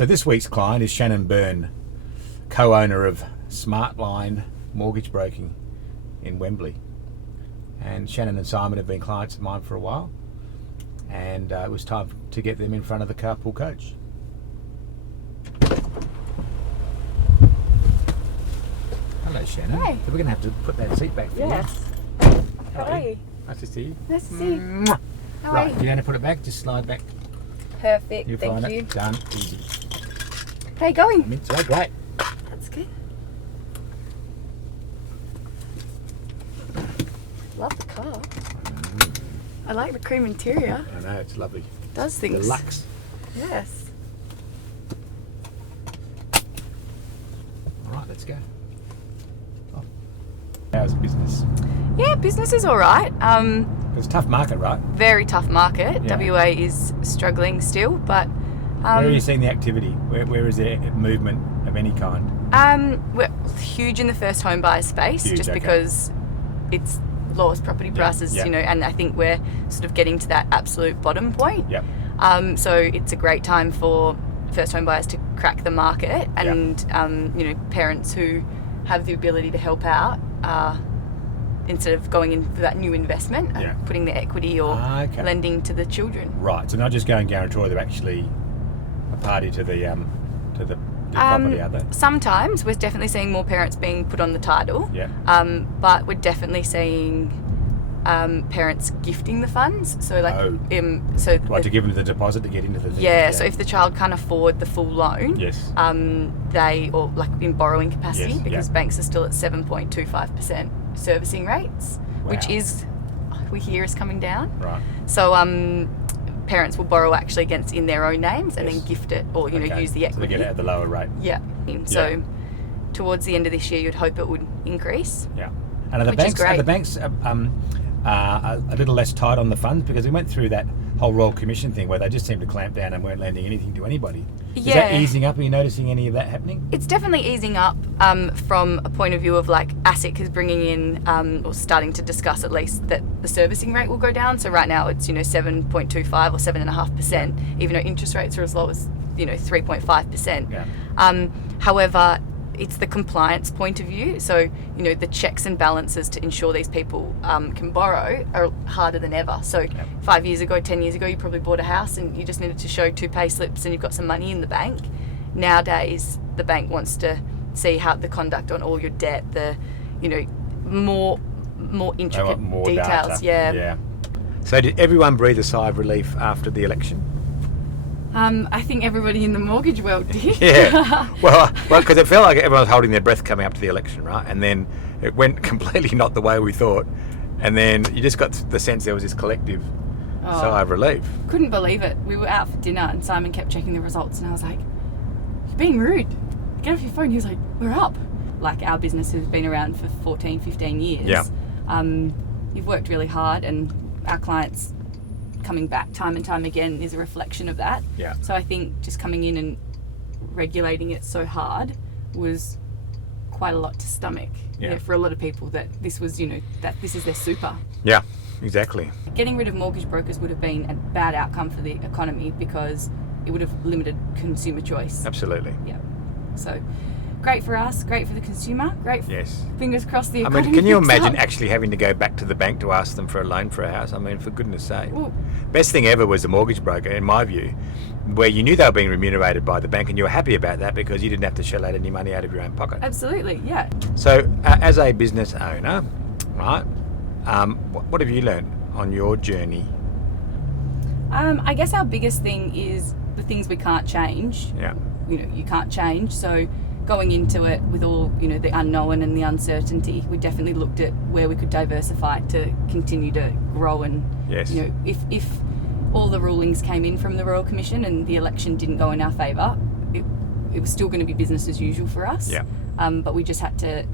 So this week's client is Shannon Byrne, co-owner of Smartline Mortgage Broking in Wembley. And Shannon and Simon have been clients of mine for a while, and it was time to get them in front of the Carpool Coach. Hello, Shannon. Hi. So we're going to have to put that seat back for Yes. you. How are you? Nice to see you. Nice to see you. Mwah. How Right, are you're going to put it back, just slide back. Perfect. You'll Thank find you. it. Done. Easy. How you going? I'm in today. Great. That's good. Love the car. I like the cream interior. I know, it's lovely. It does things. Deluxe. Yes. All right, let's go. Oh. How's business? Yeah, business is all right. It's a tough market, right? Very tough market. Yeah. WA is struggling still, but Where are you seeing the activity? Where is there movement of any kind? we're huge in the first home buyer space, Huge, just okay. because it's lowest property prices, yeah. you know, and I think we're sort of getting to that absolute bottom point. Yep. So it's a great time for first home buyers to crack the market, and you know, parents who have the ability to help out instead of going in for that new investment, putting the equity or Okay. lending to the children. Right, so not just going guarantor, they're actually a party to the property, are they? Sometimes we're definitely seeing more parents being put on the title. Yeah. But we're definitely seeing parents gifting the funds. So like, Like to give them the deposit to get into the thing. yeah. So if the child can't afford the full loan, Yes. they, or like in borrowing capacity, Yes, because banks are still at 7.25% servicing rates, which Wow. is, we hear, is coming down. Right. So parents will borrow actually against in their own names and Yes. then gift it, or you know, Okay. use the So they equity. get it at the lower rate. Yeah. So towards the end of this year, you'd hope it would increase. Yeah. And are the Which is banks a little less tight on the funds, because we went through that whole Royal Commission thing where they just seemed to clamp down and weren't lending anything to anybody. Is that easing up? Are you noticing any of that happening? It's definitely easing up from a point of view of like ASIC is bringing in, or starting to discuss at least, that the servicing rate will go down. So right now it's 7.25 or 7.5%, even though interest rates are as low as 3.5%. Yeah. However, it's the compliance point of view. So the checks and balances to ensure these people can borrow are harder than ever. So 5 years ago, 10 years ago, you probably bought a house and you just needed to show 2 pay slips and you've got some money in the bank. Nowadays, the bank wants to see how the conduct on all your debt, the more intricate more details. data. Yeah. So did everyone breathe a sigh of relief after the election? I think everybody in the mortgage world did. Yeah. Well, because it felt like everyone was holding their breath coming up to the election, right? And then it went completely not the way we thought. And then you just got the sense there was this collective sigh of relief. Couldn't believe it. We were out for dinner and Simon kept checking the results and I was like, "You're being rude. Get off your phone." He was like, "We're up." Like, our business has been around for 14, 15 years. Yeah. You've worked really hard, and our clients coming back time and time again is a reflection of that. Yeah. So I think just coming in and regulating it so hard was quite a lot to stomach. For a lot of people, that this was, that this is their super. Yeah, exactly. Getting rid of mortgage brokers would have been a bad outcome for the economy, because it would have limited consumer choice. Absolutely. Yeah. So great for us, great for the consumer, great. Yes. Fingers crossed the economy. can you picks imagine up. actually having to go back to the bank to ask them for a loan for a house? I mean, for goodness sake. Well, Best thing ever was the mortgage broker, in my view, where you knew they were being remunerated by the bank and you were happy about that because you didn't have to shell out any money out of your own pocket. absolutely, yeah. So, as a business owner, right, what have you learned on your journey? I guess our biggest thing is the things we can't change. Yeah. You can't change. So going into it with all, the unknown and the uncertainty, we definitely looked at where we could diversify to continue to grow. And, Yes. if all the rulings came in from the Royal Commission and the election didn't go in our favour, it was still going to be business as usual for us. Yeah. But we just had to,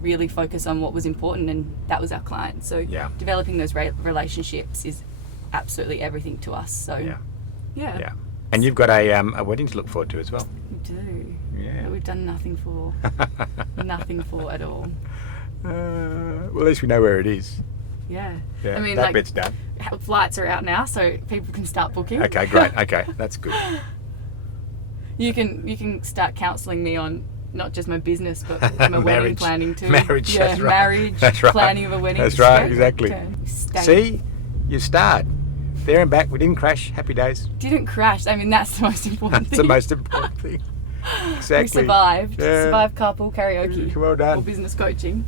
really focus on what was important, and that was our clients. So developing those relationships is absolutely everything to us. So Yeah. And you've got a wedding to look forward to as well. We do. Yeah. That we've done nothing for. Nothing for at all. Well, at least we know where it is. Yeah. Yeah, I mean, that bit's done. flights are out now, so people can start booking. Okay, great. Okay, that's good. You can start counselling me on not just my business, but my wedding Marriage. planning too. Marriage, Yeah, that's right. marriage, That's right. planning of a wedding. That's right, Straight exactly. turn. Stay. See, you start there and back. We didn't crash. Happy days. Didn't crash. I mean, that's the most important That's thing. the most important thing. Exactly. We survived. Yeah. Survived carpool karaoke. Well done. Or business coaching.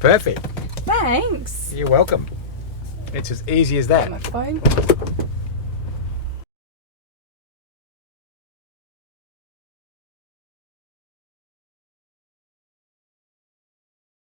Perfect. Thanks. You're welcome. It's as easy as Got that. my phone.